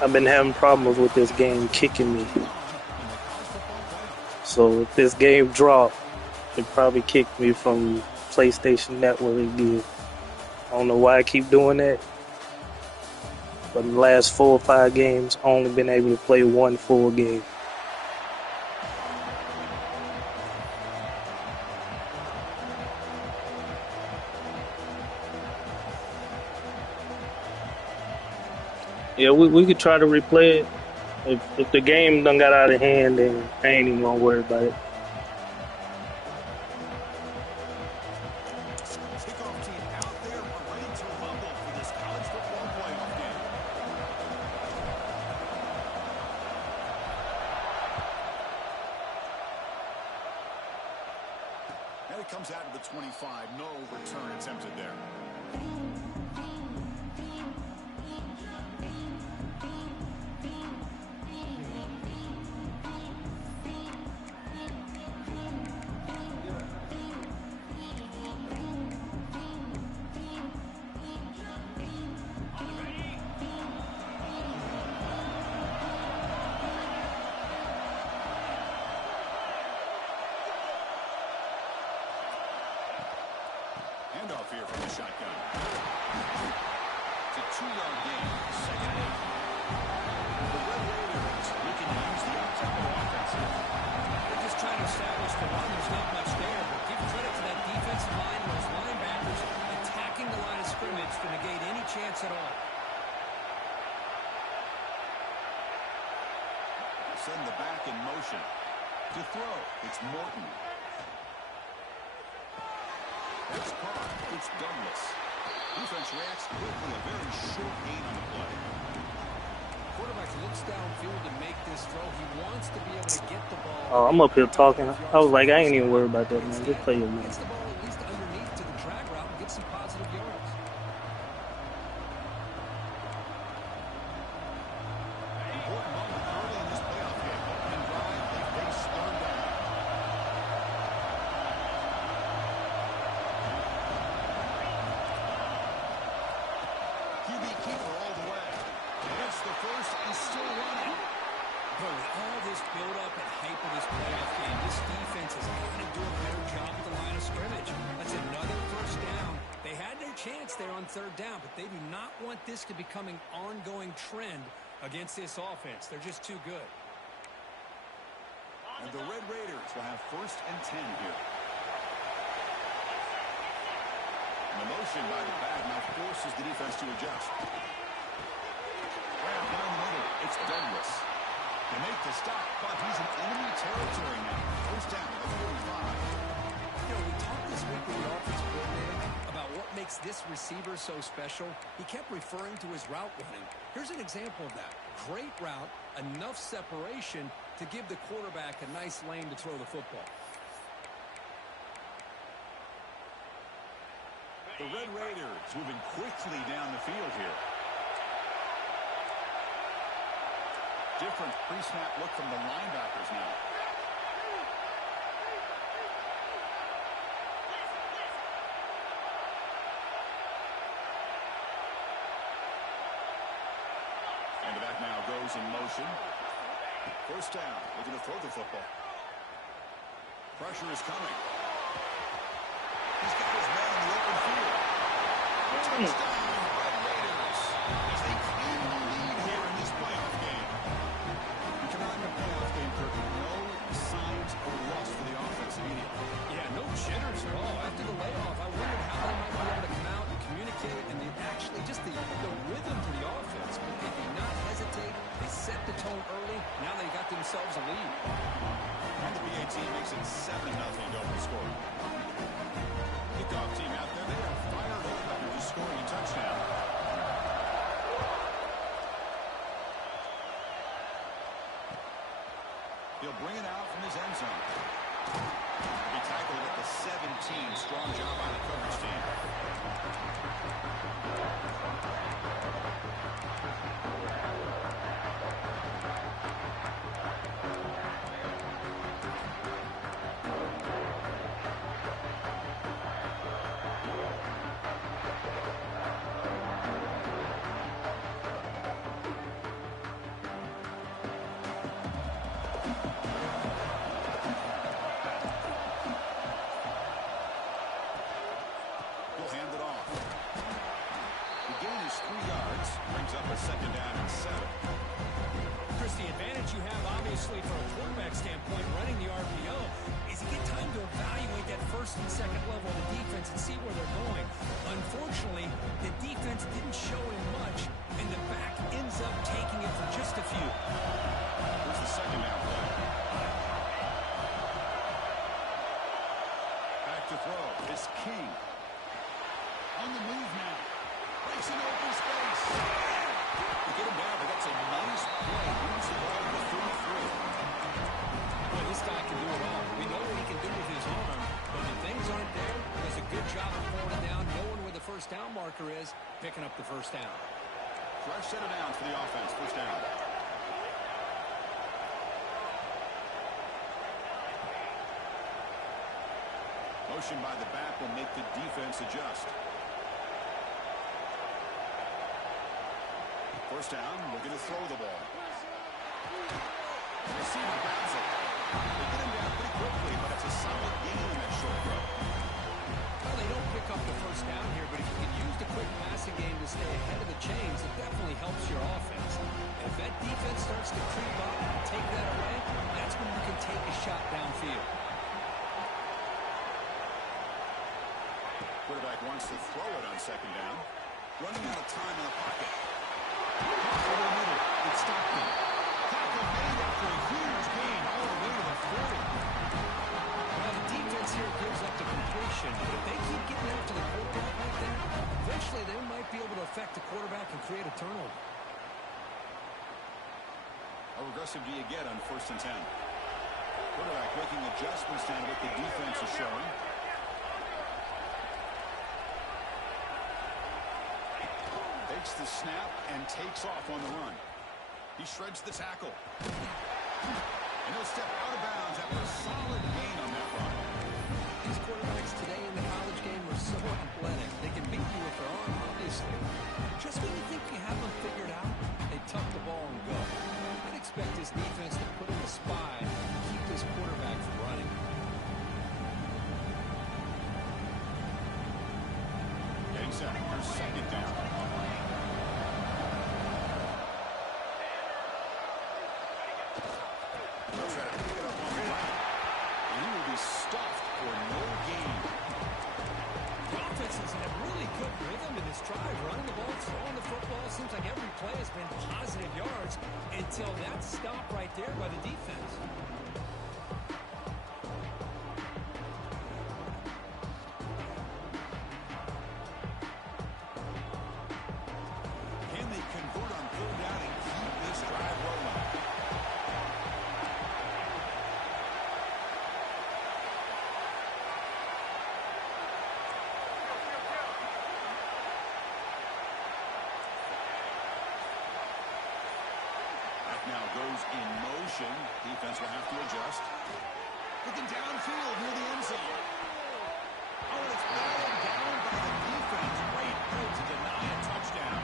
I've been having problems with this game kicking me. So if this game dropped, it probably kicked me from PlayStation Network again. I don't know why I keep doing that. But in the last 4 or 5 games, I've only been able to play one full game. Yeah, we could try to replay it. If the game done got out of hand, then I ain't even gonna worry about it. Kickoff team out there ready to rumble for this college football playoff game. And it comes out to the 25. No return attempted there. Handoff here from the shotgun. It's a 2-yard gain. Second and 8. The Red Raiders looking to use the up-tempo offense. They're just trying to establish the run. There's not much there, but give credit to that defensive line and those linebackers attacking the line of scrimmage to negate any chance at all. Send the back in motion. To throw, it's Morton. That's caught. It's Douglas. Defense reacts quickly. A very short gain on the play. Quarterback looks downfield to make this throw. He wants to be able to get the ball. Oh, I'm up here talking. I was like, I ain't even worried about that, man. Just play your man. Gets the ball at least underneath to the drag route and get some positive yards. Important moment early in this playoff game. Opening drive, they face third down. QB keeper all the way. Gets the first and still running. But with all this build-up and hype of this playoff game, this defense has got to do a better job at the line of scrimmage. That's another first down. They had their chance there on third down, but they do not want this to become an ongoing trend against this offense. They're just too good. And the Red Raiders will have first and 10 here. And the motion by the back now forces the defense to adjust. Down the middle, it's Douglas. They make the stop, but he's in enemy territory now. First down at the 45. You know, we talked this week with the offensive coordinator about what makes this receiver so special. He kept referring to his route running. Here's an example of that. Great route, enough separation to give the quarterback a nice lane to throw the football. The Red Raiders moving quickly down the field here. Different pre-snap look from the linebackers now. And the back now goes in motion. First down, looking to throw the football. Pressure is coming. He's got his man in the open field. Touchdown, Red Raiders. As they claim the lead here in this playoff game. We come out in a playoff game, Kirk. No signs of rust for the offense immediately. Yeah, no jitters at all. After the layoff, I wondered how they might be able to come out and communicate and actually just the rhythm to the offense. But they did not hesitate. They set the tone early. Now they got themselves a lead. And the BA team makes it 7-0 to open the score. Kickoff team out there. They are fired up after just scoring a touchdown. He'll bring it out from his end zone. He tackled at the 17. Strong job by the coverage team. gains 3 yards. Brings up a 2nd down and 7. Chris, the advantage you have, obviously, from a quarterback standpoint, running the RPO, is you get time to evaluate that first and second level of the defense and see where they're going. Unfortunately, the defense didn't show him much, and the back ends up taking it for just a few. Here's the 2nd down play. Back to throw. It's King. On the move now. Breaks an open space. Get him down, but that's a nice play. Moves the ball to the 33. Boy, this guy can do it all. We know what he can do with his arm, but when things aren't there, he does a good job of pulling it down, knowing where the first down marker is, picking up the first down. Fresh set of downs for the offense. First down. Motion by the back will make the defense adjust. First down, looking to throw the ball. The receiver grabs it. They get him down pretty quickly, but it's a solid gain in that short throw. Well, they don't pick up the first down here, but if you can use the quick passing game to stay ahead of the chains, it definitely helps your offense. If that defense starts to creep up and take that away, that's when you can take a shot downfield. Quarterback wants to throw it on 2nd down. Running out of time in the pocket. Over the middle. It's Stockton. Tackle made after a huge gain all the way to the 40. Well, the defense here gives up the completion, but if they keep getting after the quarterback like that, eventually they might be able to affect the quarterback and create a turnover. How aggressive do you get on 1st and 10? Quarterback making adjustments down to what the defense is showing. Takes the snap and takes off on the run. He shreds the tackle. And he'll step out of bounds after a solid gain on that run. These quarterbacks today in the college game are so athletic. They can beat you with their arm, obviously. Just when you think you have them figured out, they tuck the ball and go. I'd expect this defense to put in a spy and keep this quarterback from running. Getting set. Here's 2nd down. They'll try to pick it up on the line. And he will be stuffed for no gain. The offense has had really good rhythm in this drive, running the ball, throwing the football. Seems like every play has been positive yards until that stop right there by the defense. Can they convert on 3rd down and keep this drive rolling? That now goes in motion. Defense will have to adjust. Looking downfield near the end zone. Oh, it's batted down by the defense. Great play to deny a touchdown.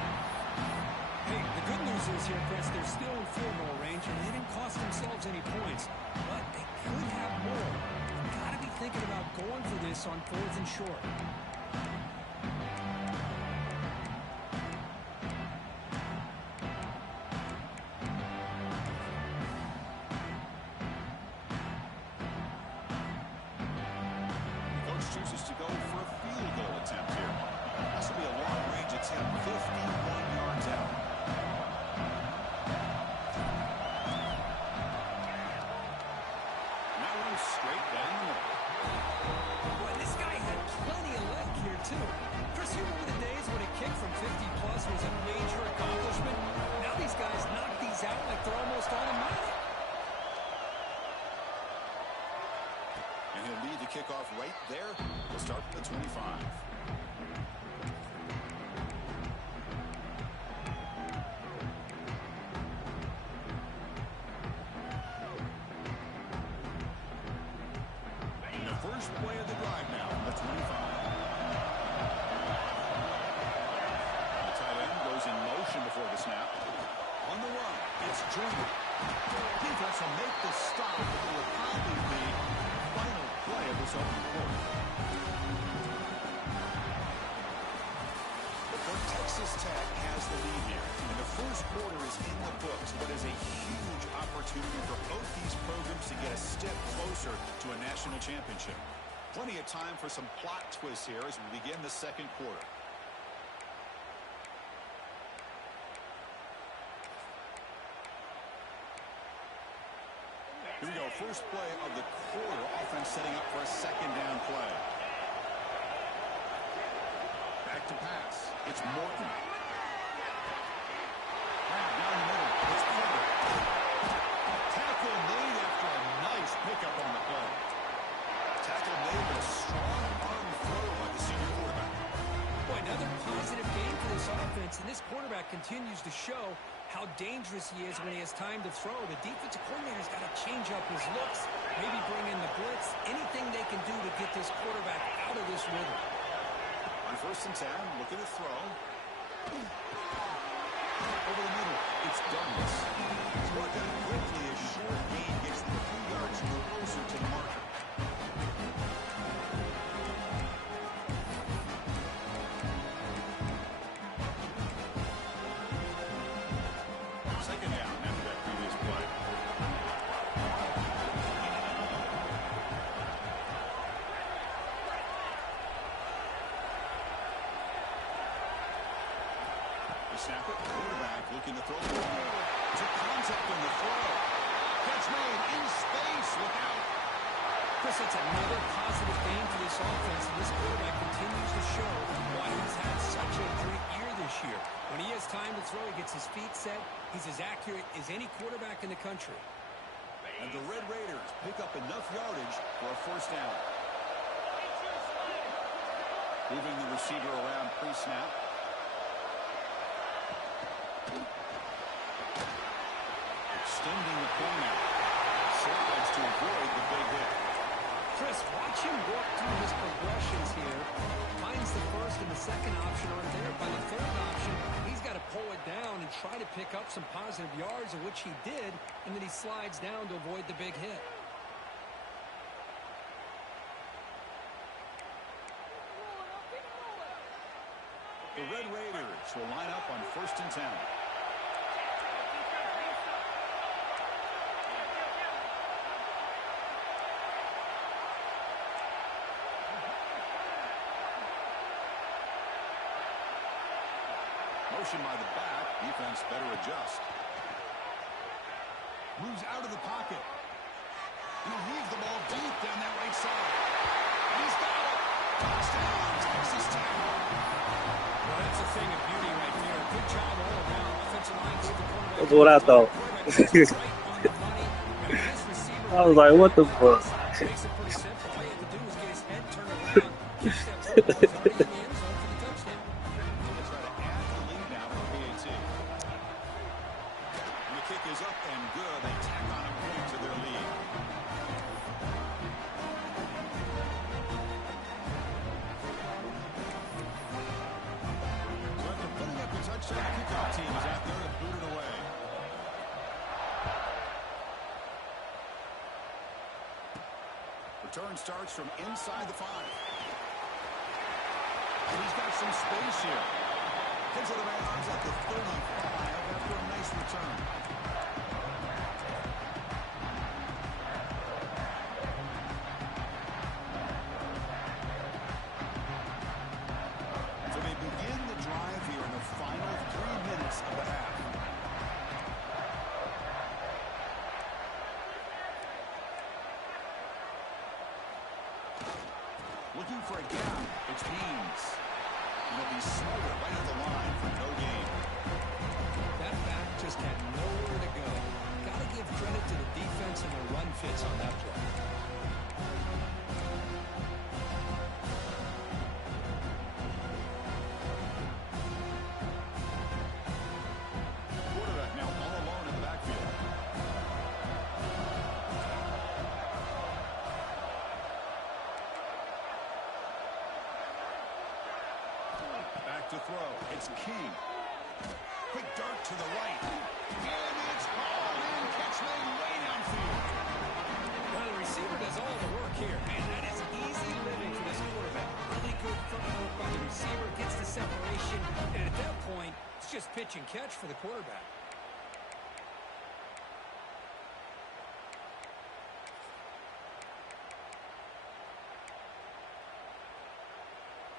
Hey, the good news is here, Chris, they're still in field goal range, and they didn't cost themselves any points. But they could have more. You've got to be thinking about going for this on 4th and short. Coach chooses to go for a field goal attempt here. This will be a long-range attempt, 51 yards out. And that runs straight down the middle. Boy, this guy had plenty of leg here, too. Chris, you remember the days when a kick from 50-plus was a major accomplishment? Now these guys knock these out like they're almost automatic. And he'll lead the kickoff right there. We'll start from the 25. The first play of the drive now, the 25. The tight end goes in motion before the snap. On the run, it's Jordan. Defense will make the stop, but it will probably be the final play of this opening quarter. Before Texas Texas Tech has the lead here, and the first quarter is in the books. What is a huge opportunity for both these programs to get a step closer to a national championship. Plenty of time for some plot twists here as we begin the second quarter. Here we go, first play of the quarter. Offense setting up for a second down play. Back to pass. It's Morton. Down the middle. It's Carter. Tackle made after a nice pickup on the play. Tackle made with a strong arm throw by the senior quarterback. Boy, another positive game for this offense, and this quarterback continues to show how dangerous he is when he has time to throw. The defensive coordinator's got to change up his looks, maybe bring in the blitz, anything they can do to get this quarterback out of this rhythm. On 1st and 10, looking to throw. Over the middle, it's Douglas. He's brought down quickly as short gain gets them a few yards closer to the marker. Second down after that previous play. The snap it, quarterback looking to throw the ball. There's a contact on the throw. Catch made in space. Look out. Chris, that's another positive game for this offense, and this quarterback continues to show why he's had such a great year this year. When he has time to throw, he gets his feet set. He's as accurate as any quarterback in the country. And the Red Raiders pick up enough yardage for a first down. Moving the receiver around pre-snap. Extending the play now. Slides to avoid the big hit. Chris, watch him work through his progressions here. Finds the first and the second option aren't there. By the third option, he's got to pull it down and try to pick up some positive yards, of which he did, and then he slides down to avoid the big hit. The Red Raiders will line up on 1st and 10. Motion by the back. Defense better adjust. Moves out of the pocket. He'll leave the ball deep down that right side. He's got it. Touchdown, Texas Tech. Well, that's a thing of beauty right there. Good job all around. Offensive line gave the quarterback. That's what I thought. I was like, what the fuck? Makes it pretty simple. All he had to do was get his head turned around, 2 steps forward, it's already in the end zone for the touchdown. They'll try to add the lead now for PAT. And the kick is up and good. They tack on a point to their lead. So after putting up the touchdown, the kickoff team is out there to boot it away. Return starts from inside the 5. And he's got some space here. Gets it around at the 35 after a nice return. So they begin the drive here in the final 3 minutes of the half. Looking for a gap. It's Haynes. And he'll be smothered right at the line for no gain. That back just had nowhere to go. Got to give credit to the defense and the run fits on that play. Quarterback now all alone in the backfield. Back to throw. It's King. Quick dart to the right. And it's hauled in. Catch made way downfield. Well, the receiver does all the work here. Man, that is easy living for this quarterback. Really good footwork by the receiver. Gets the separation. separation, and at that point, it's just pitch and catch for the quarterback.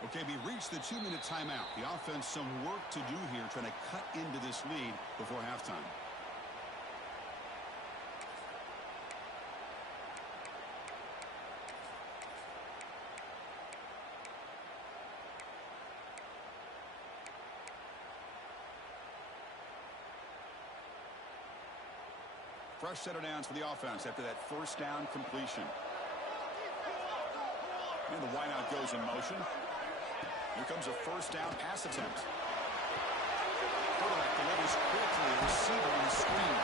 Okay, we reached the 2-minute timeout. The offense some work to do here, trying to cut into this lead before halftime. Fresh set of downs for the offense after that first down completion. And the wideout goes in motion. Here comes a first down pass attempt. Quarterback delivers quickly. Receiver on the screen.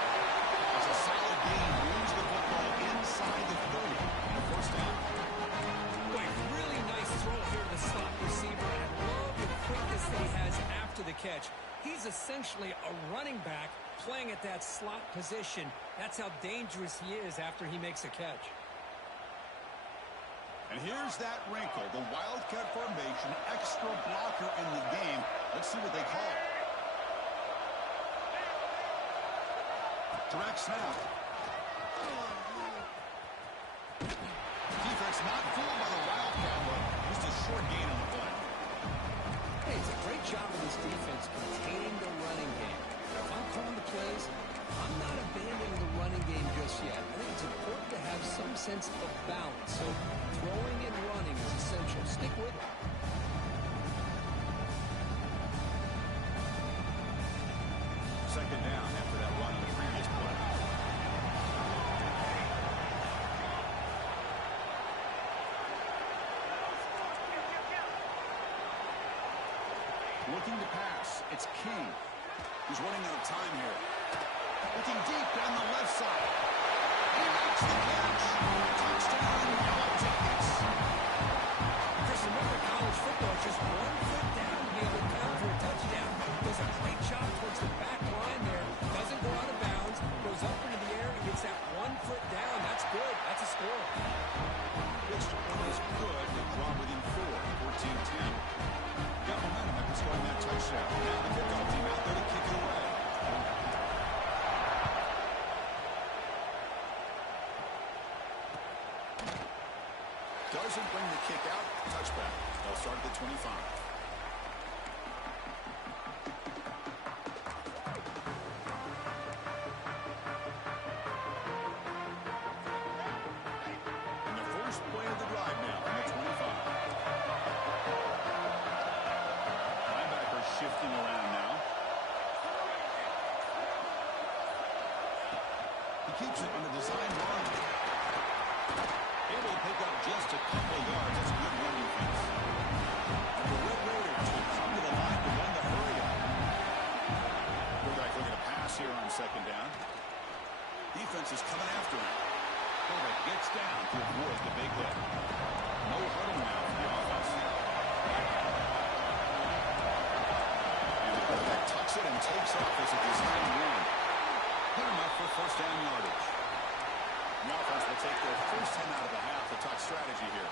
It's a solid gain. Moves the football inside the 30. And a first down. Boy, really nice throw here to the slot receiver. And I love the quickness that he has after the catch. He's essentially a running back playing at that slot position. That's how dangerous he is after he makes a catch. And here's that wrinkle, the Wildcat formation, extra blocker in the game. Let's see what they call it. Direct snap. Defense not fooled by the Wildcat, but just a short gain on the play. Hey, it's a great job of this defense containing the running game. If I'm calling the plays, I'm not abandoning the running game just yet. I think it's important to have some sense of balance. So throwing and running is essential. Stick with it. Second down after that run on the previous play. Looking to pass. It's King. He's running out of time here. Looking deep down the left side. He makes the catch. Touchdown, Yellow Jackets. Chris, remember college football, just 1 foot down, he will count for a touchdown. Does a great job towards the back line there. Doesn't go out of bounds. Goes up into the air and gets that 1 foot down. That's good. That's a score. Extra point is good. They draw within 4. 14-10. Got momentum after scoring that touchdown. Now the kickoff team out there to kick it away. Doesn't bring the kick out. Touchback. They'll start at the 25. And the first play of the drive now on the 25. Linebacker shifting around now. He keeps it on the designed run. Able to pick up just a couple of yards. That's a good run defense. And the Red Raiders will come to the line to run the hurry up. Quarterback looking to pass here on second down. Defense is coming after him. Quarterback gets down to avoid the big hit. No huddle now for the offense. And the quarterback tucks it and takes off as a designed run. Good enough for first down yardage. The offense will take their first 10 out of the half to talk strategy here.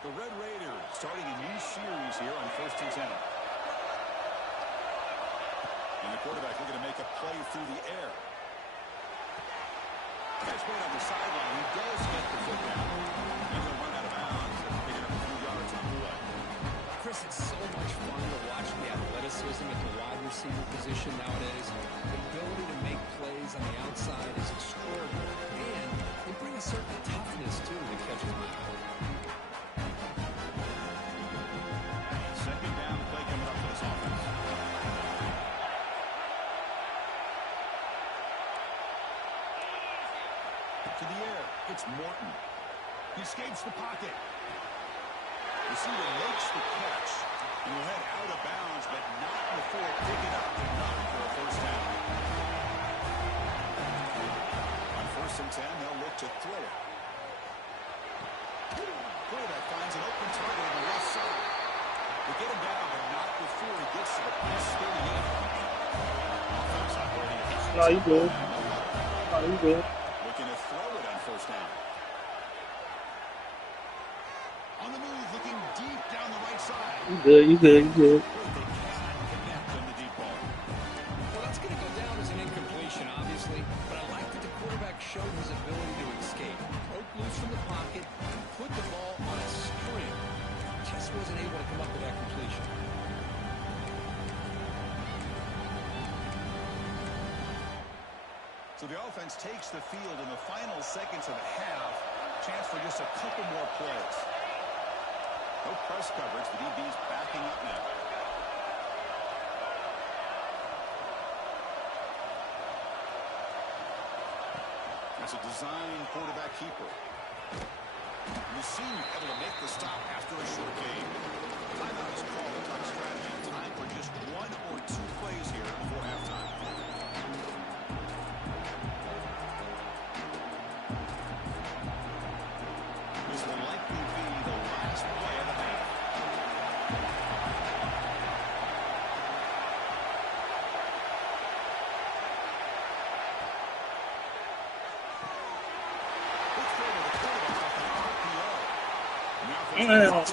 The Red Raiders starting a new series here on 1st and 10. And the quarterback looking to make a play through the air. Catch made on the sideline. He does get the foot down. And he'll run out of bounds and picking up a few yards on the way. Chris, it's so much fun to watch the athleticism at the wide receiver position nowadays. The ability to make plays on the outside is extraordinary. And they bring a certain toughness, too, that catches my eye. Second down play coming up for this offense. To the air, it's Morton. He escapes the pocket. Receiver makes the catch. He will head out of bounds, but not before picking up enough for a first down. On 1st and 10, they'll look to throw it. Quarterback finds an open target on the left side. They get him down, but not before he gets to the plus 38. Offense operating at No, you good. Got Oh, you good? Looking to throw it on first down. On the move, looking deep down the right side. You good? You good? You good? They cannot connect on the deep ball. Well, that's going to go down as an incompletion, obviously, but I like that the quarterback showed his ability to escape, broke loose from the pocket, and put the ball on a string. Just wasn't able to come up with that completion. So the offense takes the field in the final seconds of the half. Chance for just a couple more plays. No press coverage. The DB's backing up now. That's a design quarterback keeper. Mussini able to make the stop after a short game. Timeout is called. Time strategy. Time for just one or two plays here before halftime. This will likely be the last play of the half.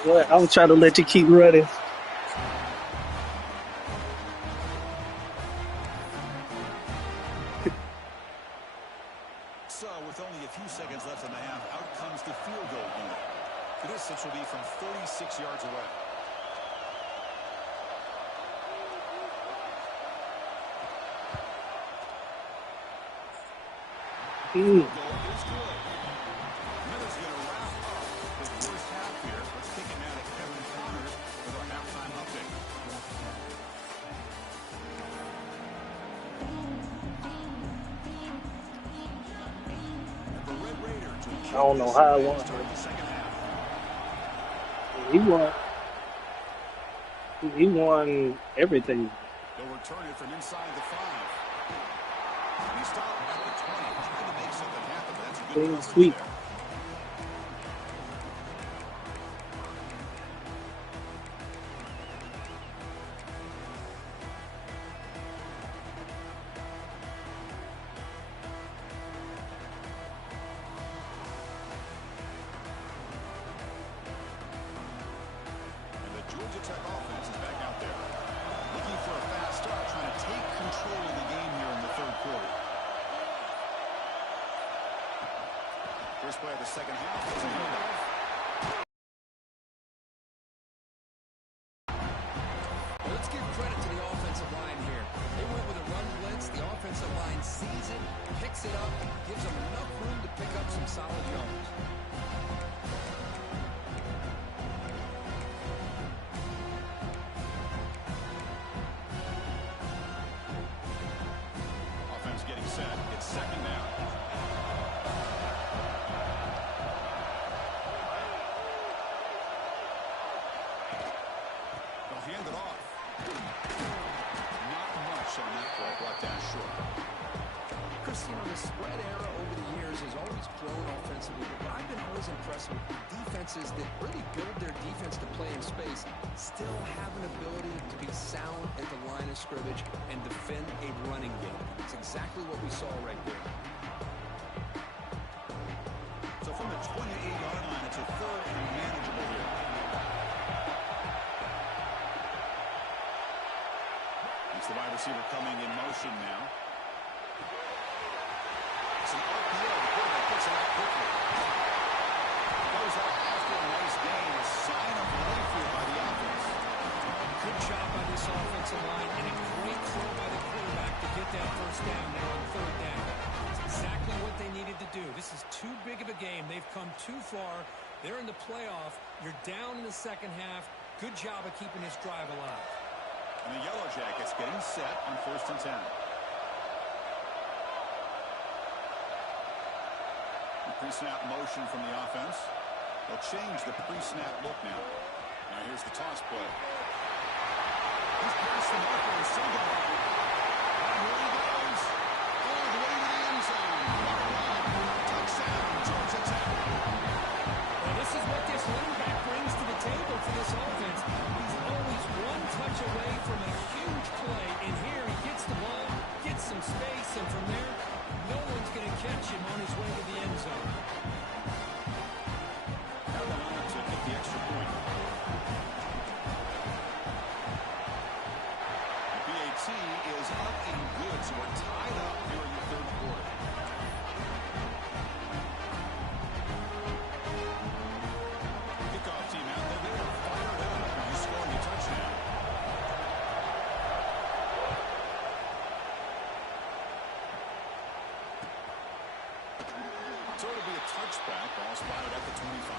Well, I was trying to let you keep running. So, with only a few seconds left in the half, out comes the field goal unit. The distance will be from 36 yards away. Goal is good. Miller's going to wrap up the first half here. Let's kick it now to Kevin Connors with our halftime update. And the Red Raiders will I don't know how I won. start the second half. He won. He won everything. They'll return it from inside the 5. He stopped at the 20, trying to make something happen, but that's a good Clean coverage sweep. there. And the Georgia Tech offense is back out there. Looking for a fast start, trying to take control of the game here in the third quarter. First play of the second half is a handoff. Well, let's give credit to the offensive line here. They went with a run blitz. The offensive line sees it, picks it up, gives them enough room to pick up some solid yards. Offense getting set. It's second down. They'll hand it off. Not much on that play. Brought down short. Chris, you know, the spread era over the years has always grown offensively, but I've been always impressed with defenses that really build their defense to play in space, still have an ability to be sound at the line of scrimmage and defend a running game. It's exactly what we saw right there. So from the 28-yard line, it's a third and manageable here. It's the wide receiver coming in motion now. It's an RPO. The quarterback picks it up quickly. Goes up after a nice gain. A sign of life here by the offense. Good job by this offensive line and a great throw by the quarterback to get that first down there on third down. It's exactly what they needed to do. This is too big of a game. They've come too far. They're in the playoff. You're down in the second half. Good job of keeping this drive alive. And the Yellow Jackets getting set on 1st and 10. Pre-snap motion from the offense. They'll change the pre-snap look now. Now here's the toss play. He's past the marker and single. And here he goes. All the way to the end zone. Touchdown, Georgia Tech. Well, this is what this running back brings to the table for this offense. He's always one touch away from a huge play. And here he gets the ball, gets some space, and from there, no one's going to So it'll be a touchback. Ball spotted at the 25.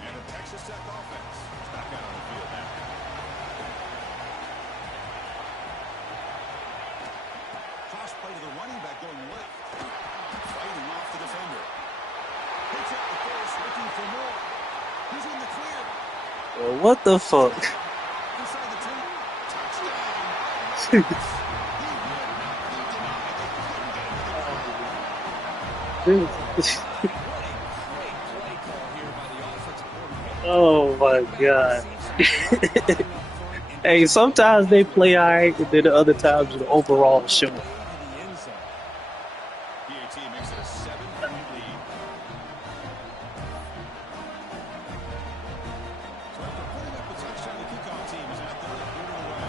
And the Texas Tech offense is back out on the field now. Cross play to the running back going left. Fighting off the defender. Picks up the force, looking for more. He's in the clear. Well, what the fuck? Inside the 2. Touchdown. He would not be denied. They couldn't get into the Oh my god. Hey, sometimes they play alright, and then the other times the overall show. PAT makes it a 7-point lead. So after putting up a touchdown, the kickoff team is out there to put it away.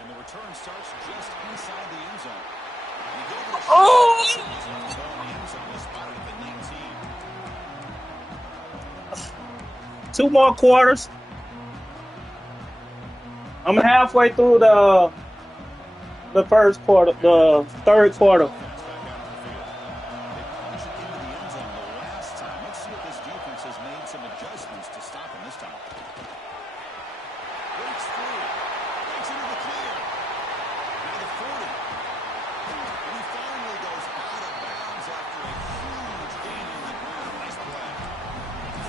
And the return starts just inside the end zone. And he goes to Oh! the ball in the end zone. He spotted at the 19. 2 more quarters. I'm halfway through the first quarter, the third quarter. Offense back out on the field. They punched it into the end zone the last time. Let's see if this defense has made some adjustments to stop him this time. Breaks through. Breaks into the clear. Now the 40. And he finally goes out of bounds after a huge gain on the ground. Nice play.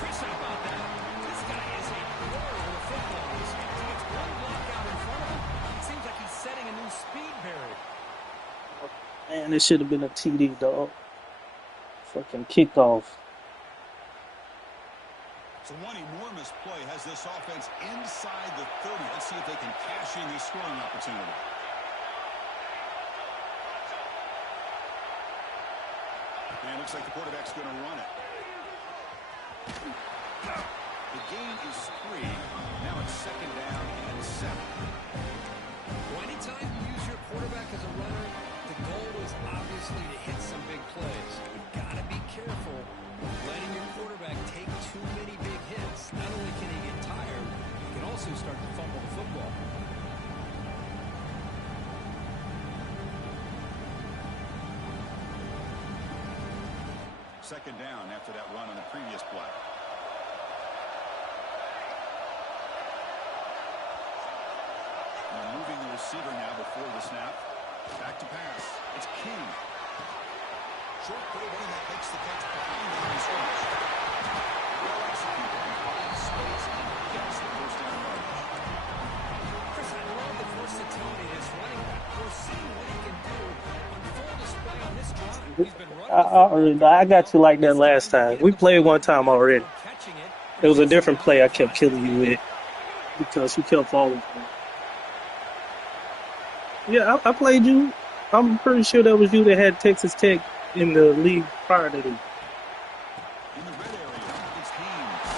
Chris, how about that? This guy is a warrior with a football. He gets one block out in front of him. It seems like he's setting a new speed barrier. Man, it should have been a TD, dog. Fucking kickoff. So one enormous play has this offense inside the 30. Let's see if they can cash in this scoring opportunity. And it looks like the quarterback's going to run it. The gain is 3. Now it's 2nd down and 7. Well, anytime you use your quarterback as a runner, the goal is obviously to hit some big plays. You've got to be careful letting your quarterback take too many big hits. Not only can he get tired, he can also start to fumble the football. Second down after that run on the previous play. Moving the receiver now before the snap. Back to pass. It's King. Short play running that makes the catch behind the line of scrimmage. Well executed. Finds space and gets the first down yardage. Chris, I love the versatility of this running back. We're seeing what he can do on full display on this drive. He's been running. I got you like that last time. We played one time already. Catching it. It was a different play I kept killing you with because you kept falling for it. Yeah, I played you. I'm pretty sure that was you that had Texas Tech in the league prior to this. In the red area, it's Haynes.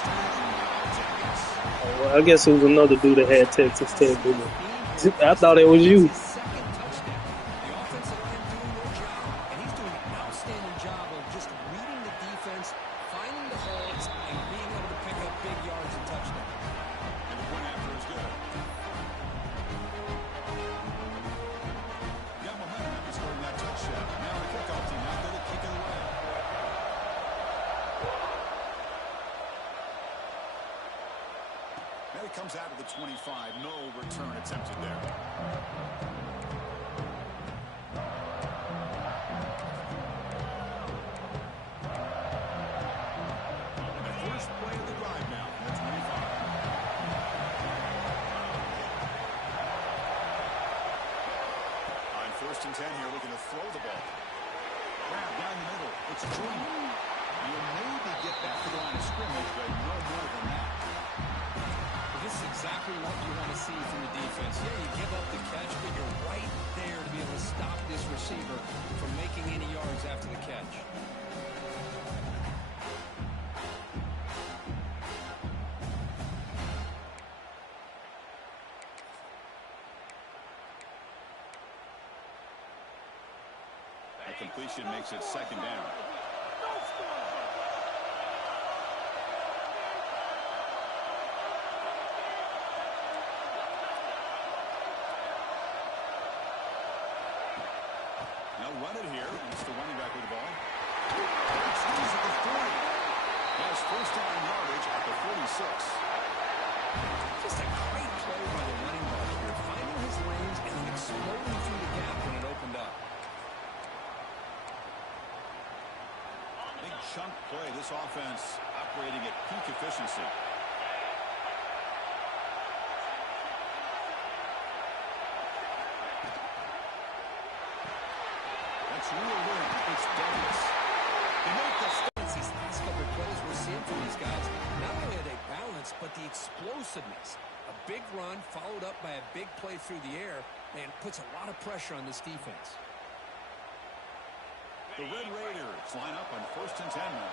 Touchdown, Well, I guess it was another dude that had Texas Tech. Didn't it? I thought it was you. Second touchdown. The offensive line doing their job, and he's doing an outstanding job of just reading the defense, finding the holes, and being able to pick up big yards and touchdowns. And the point after is good. Got momentum after scoring that touchdown. Now the kickoff team out there to kick it away. And it comes out of the 25. No return attempted there. And the first play of the drive now from the 25. On 1st and 10 here, looking to throw the ball. Grab down the middle. It's Joyner. You'll maybe get back to the line of scrimmage, but no more than that. This is exactly what you want to see from the defense. Yeah, you give up the catch, but you're right there to be able to stop this receiver from making any yards after the catch. completion makes it second down. They'll run it here. It's the running back with the ball. It's at the 40. Has first down yardage at the 46. Just a great play by the running back here, finding his lanes and then exploding through the gap when it opened up. Big chunk play. This offense operating at peak efficiency. That's reeled in. It's Douglas. They make the stats these last couple of plays we're seeing from these guys. Not only are they balanced, but the explosiveness. A big run followed up by a big play through the air, and puts a lot of pressure on this defense. The Red Raiders line up on 1st and 10 now.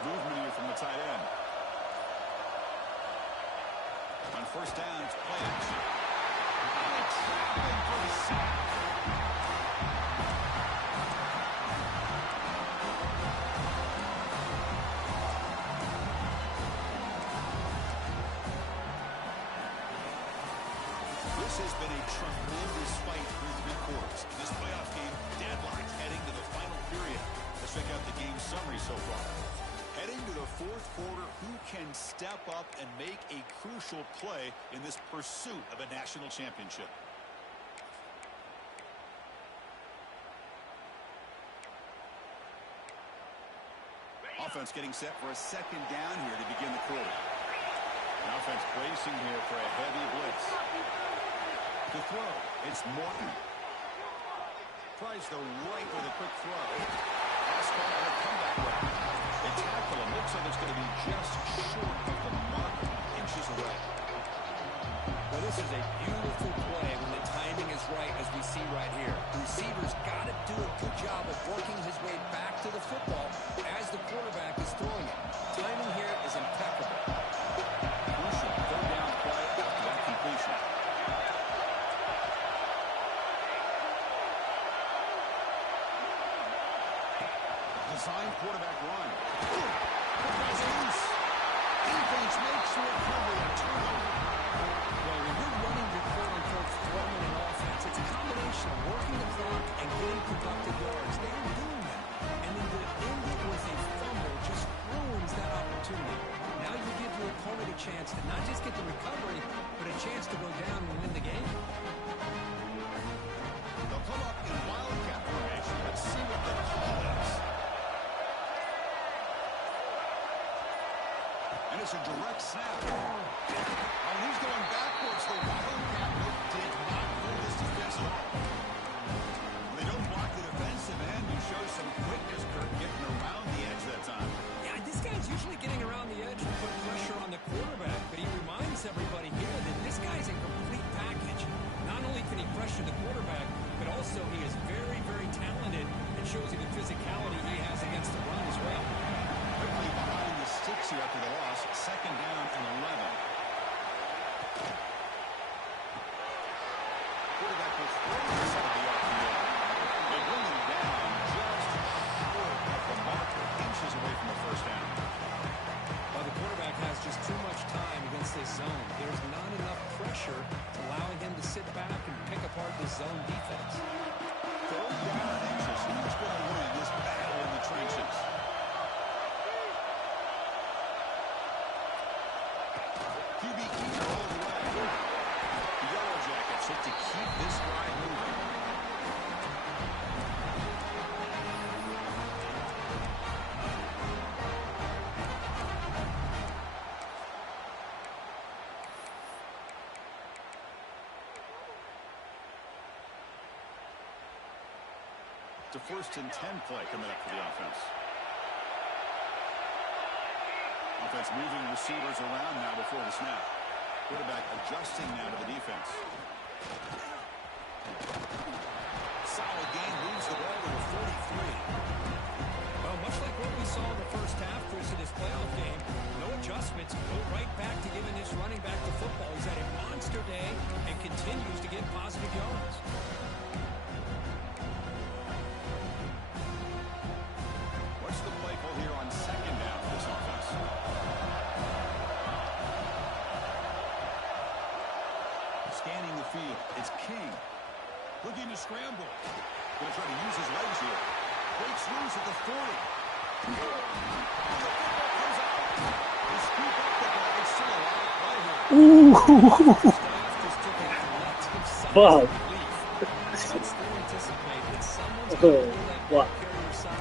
Movement here from the tight end. On 1st down, it's play action. Traveling for the sack. This has been a tremendous fight through 3 quarters. In this playoff game, deadlocked heading to the final period. Let's check out the game summary so far. Heading to the 4th quarter, who can step up and make a crucial play in this pursuit of a national championship? Offense getting set for a 2nd down here to begin the quarter. The offense bracing here for a heavy blitz. To throw, it's Morton. Tries the right with a quick throw. Asphalt and a comeback run. They tackle him. Looks like it's going to be just short of the mark, inches away. Well, this is a beautiful play when the timing is right, as we see right here. The receiver's got to do a good job of working his way back to the football as the quarterback is throwing it. Timing here is impeccable. Crucial 3rd down play after that completion. Designed quarterback run. Loose. Defense makes the recovery and turnover. Well, when you're running your quote-unquote throwing an offense, it's a combination of working the clock and getting productive yards. They are doing that. And then to end it with a fumble just ruins that opportunity. Now you give your opponent a chance to not just get the recovery, but a chance to go down and win the game. They'll come up in wildcat formation. Let's see what the call is. And it's a direct snap. Oh, and he's going backwards. The wildcat look did not move this defense at all. They don't block the defensive end. He shows some quickness, Kirk, getting around the edge that time. Yeah, this guy's usually getting around the edge and put pressure on the quarterback, but he reminds everybody here that this guy's a complete package. Not only can he pressure the quarterback, but also he is very, very talented and shows you the physicality he has against the run as well. Quickly behind the sticks here after the loss. 2nd down and 11. Quarterback will throw inside the RPO. They bring him down just short of the marker, inches away from the 1st down. Well, the quarterback has just too much time against this zone. There's not enough pressure allowing him to sit back and pick apart this zone defense. 3rd down and inches. Who's going to win this battle in the trenches? QB keeper all the way. The Yellow Jackets look to keep this ride moving. To 1st and 10 play coming up for the offense. Offense moving receivers around now before the snap. Quarterback adjusting now to the defense. Solid gain, moves the ball to the 43. Well, much like what we saw in the first half, Chris, in this playoff game, no adjustments. Go right back to giving this running back the football. He's had a monster day and continues to get positive yards. What's the play call here on second down for this offense? Scanning the field, it's King. Looking to scramble. Going to try to use his legs here. Breaks loose at the 40. And the football comes out. They scoop up the ball. It's still a lot of play here. Ooh. Staff just took a collective sigh Fuck. of relief. But still anticipate that someone's Oh, going to pull that ball wow. carrier aside.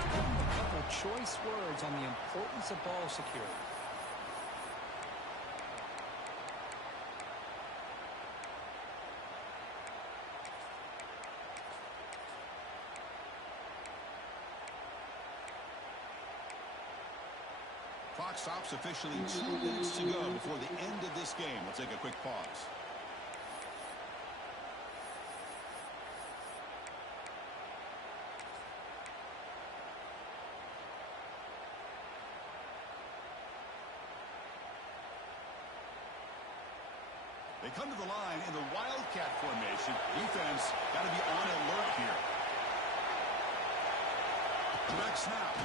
Give him a couple of choice words on the importance of ball security. Clock stops officially 2 minutes to go before the end of this game. We'll take a quick pause. They come to the line in the Wildcat formation. Defense got to be on alert here. Direct snap.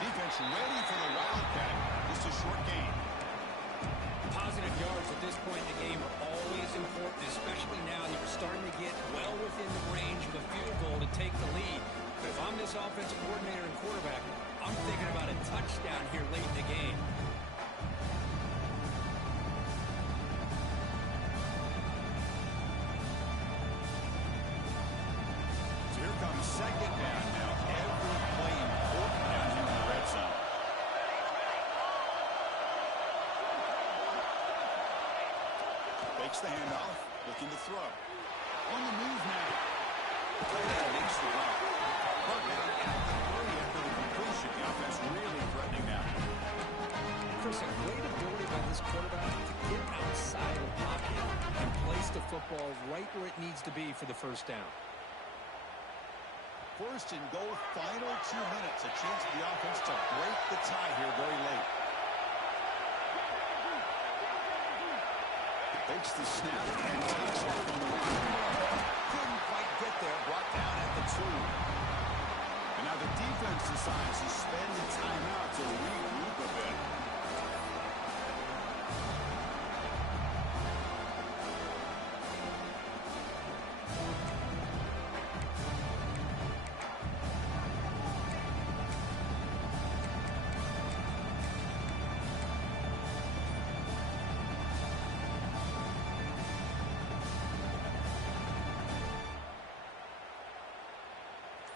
Defense ready for the Wildcat. Just a short gain. Positive yards at this point in the game are always important, especially now that you're starting to get well within the range of a field goal to take the lead. But if I'm this offensive coordinator and quarterback, I'm thinking about a touchdown here late in the game. So here comes second down now. Every play important down here in the red zone. Fakes the handoff, looking to throw. On the move now. And makes the run. Brought down at the 30 after the completion. The offense really threatening now. Chris, a great ability by this quarterback to get outside of the pocket and place the football right where it needs to be for the first down. First and goal, final 2 minutes. A chance for the offense to break the tie here very late. Fakes the snap and takes off on the run. Couldn't quite get there. Brought down at the 2. And now the defense decides to spend the timeout to regroup a bit.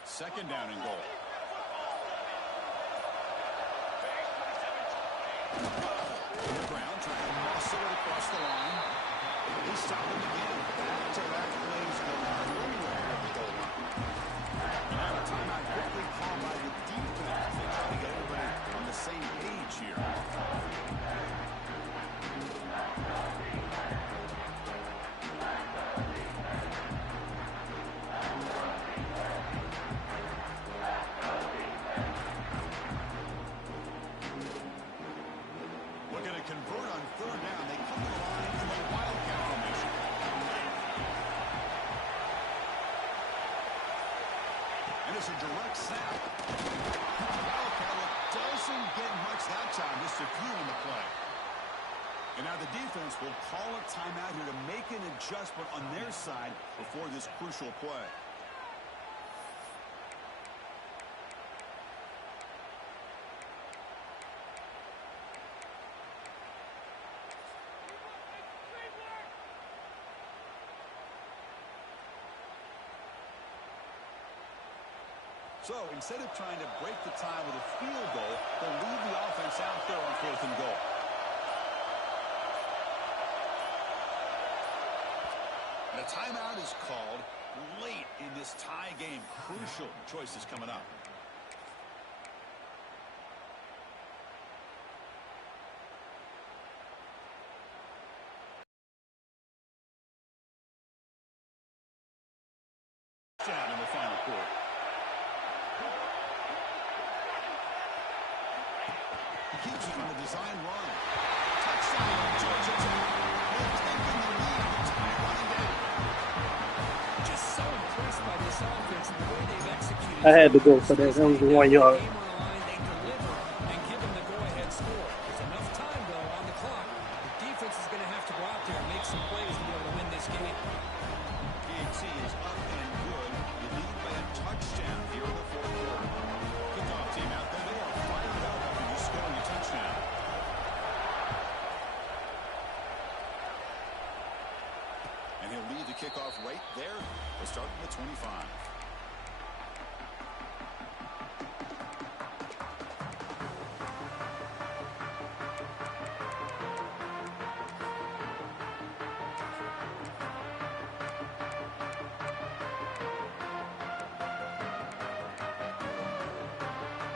Second down and goal. On the ground, trying to muscle it across the line. They stop him again. Back-to-back plays go nowhere at the goal line. And now a timeout quickly called by the defense. They try to get everybody on the same page here. Looking to convert on third down. They come to the line in the Wildcat formation. And it's a direct snap. Wildcat doesn't get much that time. Just a few on the play. And now the defense will call a timeout here to make an adjustment on their side before this crucial play. So instead of trying to break the tie with a field goal, they'll leave the offense out there on fourth and goal. And a timeout is called late in this tie game. Crucial choices coming up. touchdown in the final quarter. He keeps it on the design run. Touchdown, Georgia Tech. They've taken the lead in the time running game. Just so impressed by this offense and the way they've executed. I had to go for that. That was 1 yard. Game on the line, they deliver and give them the go-ahead score. There's enough time, though, on the clock. The defense is going to have to go out there and make some plays to be able to win this game. PHC is up and good. You lead by a touchdown here in the fourth quarter. Kickoff team out there. They are fired up after just scoring a touchdown. And he'll lead the kickoff right there. We'll start from the 25.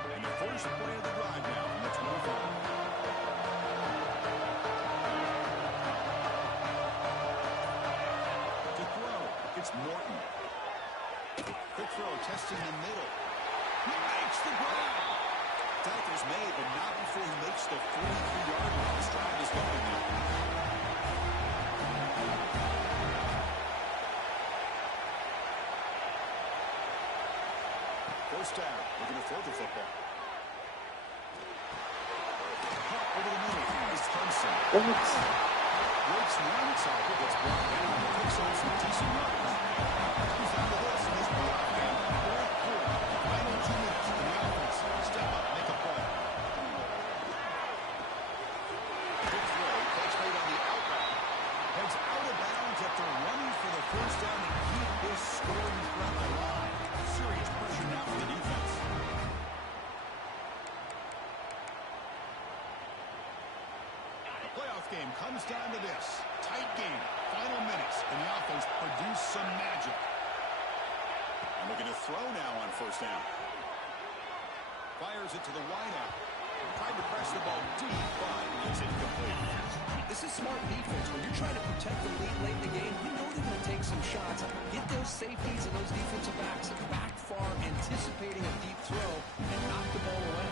And the first play of the drive now from the 25. To throw, it's Morton. Quick throw, testing the middle. He makes the grab. Tacker's made, but not before he makes the 43-yard line. This drive is going now. First down, looking to throw the football. Caught over the middle is Thompson. Breaks one tackle, gets brought down, and picks up some decent yards. Comes down to this in this playoff game. Fourth quarter, final 2 minutes for the offense. Step up, make a play. Good throw, catch made on the outback. Heads out of bounds after running for the first down to keep this scoring threat alive. Serious pressure now for the defense. The playoff game comes down to this. Tight game, final minutes, and the offense produced some magic. And looking to throw now on first down. Fires it to the wideout. Tried to press the ball deep, but it's incomplete. This is smart defense. When you're trying to protect the lead late in the game, you know they're going to take some shots. Get those safeties and those defensive backs back far, anticipating a deep throw, and knock the ball away.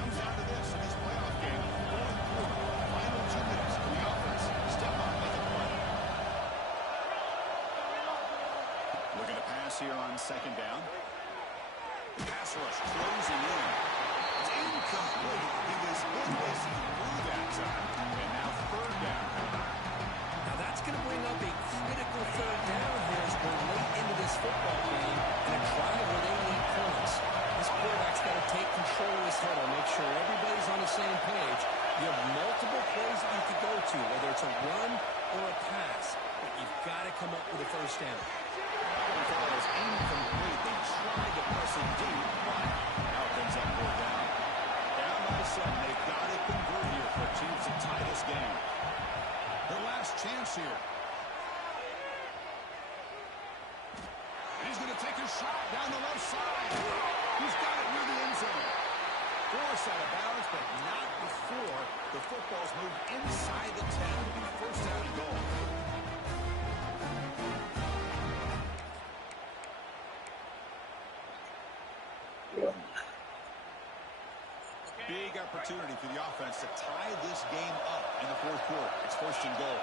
Comes down to this in this playoff game. Fourth quarter, final 2 minutes for the offense. Step up, make a play. Looking to pass here on second down. Pass rush closing in. It's incomplete. He was in this through that time. And now third down. Now that's going to bring up a critical third down here as we're late into this football game and a drive where they need points. This quarterback's got to take control of this huddle, make sure everybody's on the same page. You have multiple plays that you could go to, whether it's a run or a pass, but you've got to come up with a first down. The ball is incomplete. They tried to press it deep, but now it brings up fourth down. Down by 7. They've got to convert here for teams to tie this game. Their last chance here. And he's going to take a shot down the left side. He's got it near the end zone. Forced out of bounds, but not before the football's moved inside the 10. It'll be first down and goal. Big opportunity for the offense to tie this game up in the fourth quarter. It's first and goal.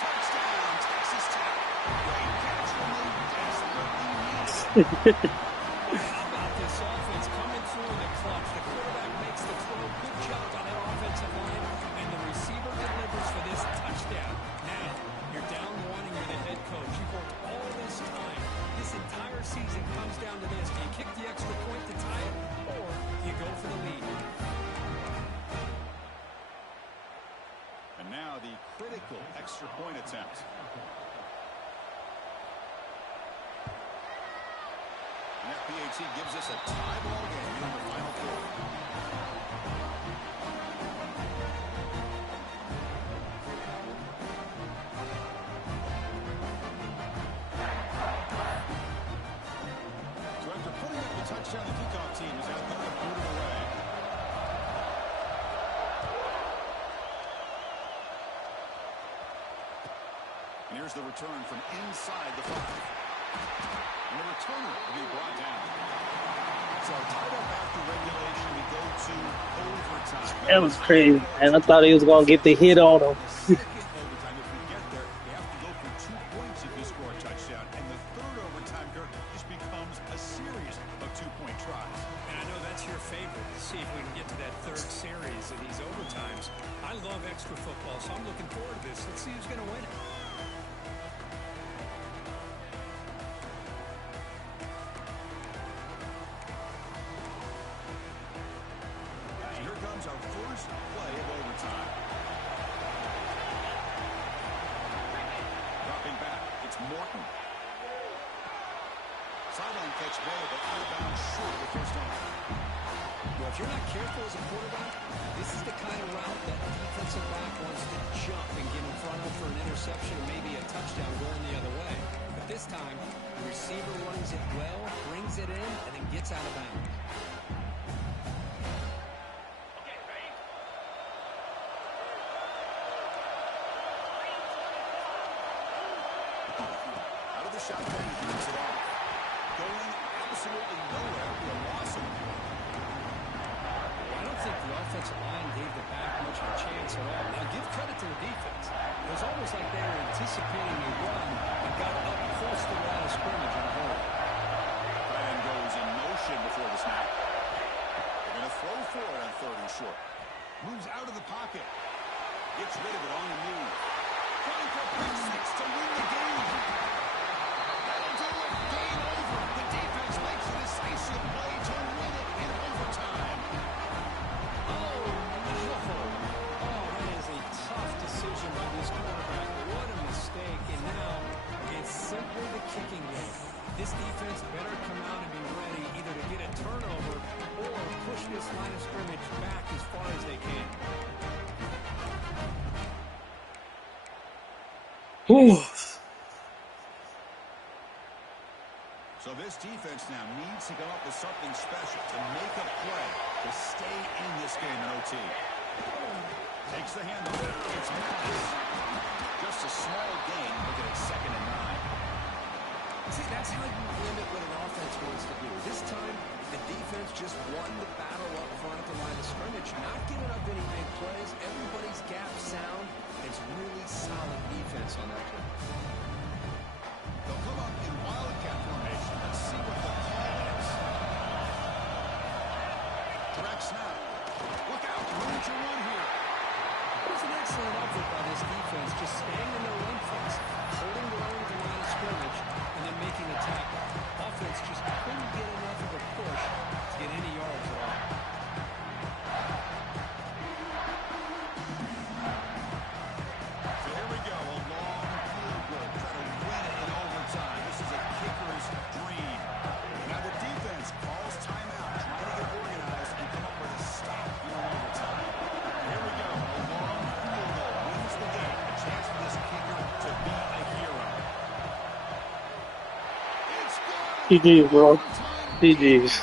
Touchdown, Texas Tech. Great catch when they desperately need it. How about this offense coming through in the clutch? The quarterback makes the throw. Good job on that offensive line, and the receiver delivers for this touchdown. Now, you're down one and you're the head coach. You've worked all this time. This entire season comes down to this. Do you kick the extra point to tie it, or do you go for the lead? And now the critical extra point attempt. And that PAT gives us a tie ball game in the final quarter. So after putting up the touchdown, the kickoff team is out there to put it away. Here's the return from inside the 5. And the returner will be brought down. So tied up after regulation, we go to overtime. That was crazy, man. I thought he was gonna get the hit on him. The second overtime, if we get there, you have to go for 2 points if you score a touchdown. And the third overtime, Kirk, just becomes a series of 2-point tries. And I know that's your favorite. Let's see if we can get to that third series of these overtimes. I love extra football, so I'm looking forward to this. Let's see who's going to win it. Here comes our first play of overtime. Dropping back, it's Morton. Sideline catch made, but out of bounds short of the first down. Well, if you're not careful as a quarterback, this is the kind of route that a defensive back wants to jump and get in front of for an interception or maybe a touchdown going the other way. But this time, the receiver runs it well, brings it in, and then gets out of bounds. Out of the shotgun, he moves it off. Going absolutely nowhere with a loss of it. I don't think the offensive line gave the back much of a chance at all. Now, give credit to the defense. It was almost like they were anticipating a run and got up close to the line of scrimmage in a hurry. Tight end goes in motion before the snap. They're going to throw for it on 3rd and short. Moves out of the pocket. Gets rid of it on the move. Trying for a pick 6 to win the game. That'll do it. Game over. The defense makes a decisive play to win it in overtime. That is a tough decision by this quarterback. What a mistake. And now it's simply the kicking game. This defense better come out and be ready either to get a turnover or push this line of scrimmage back as far as they can. So this defense now needs to come up with something special to make a play to stay in this game in OT. Takes the handoff. It's Mathis. Just a small gain. Looking at 2nd and 9. See, that's how you limit what an offense wants to do. This time, the defense just won the battle up front at the line of scrimmage, not giving up any big plays. Everybody's gap sound. It's really solid defense on that play. They'll come up in wildcat formation. Let's see what the call is. Direct snap. Look out. Room to run here. It was an excellent effort by this defense, just staying in their run fence, holding their own at the line of scrimmage, and then making a tackle. Offense just couldn't get enough of a push to get any yards at all. So here we go. A long field goal. Try to win it in overtime. This is a kicker's dream. Now the defense calls timeout, trying to get organized and come up with a stop in overtime. Here we go. A long field goal wins the game. A chance for this kicker to be a hero. It's good. GG's, bro. GG's.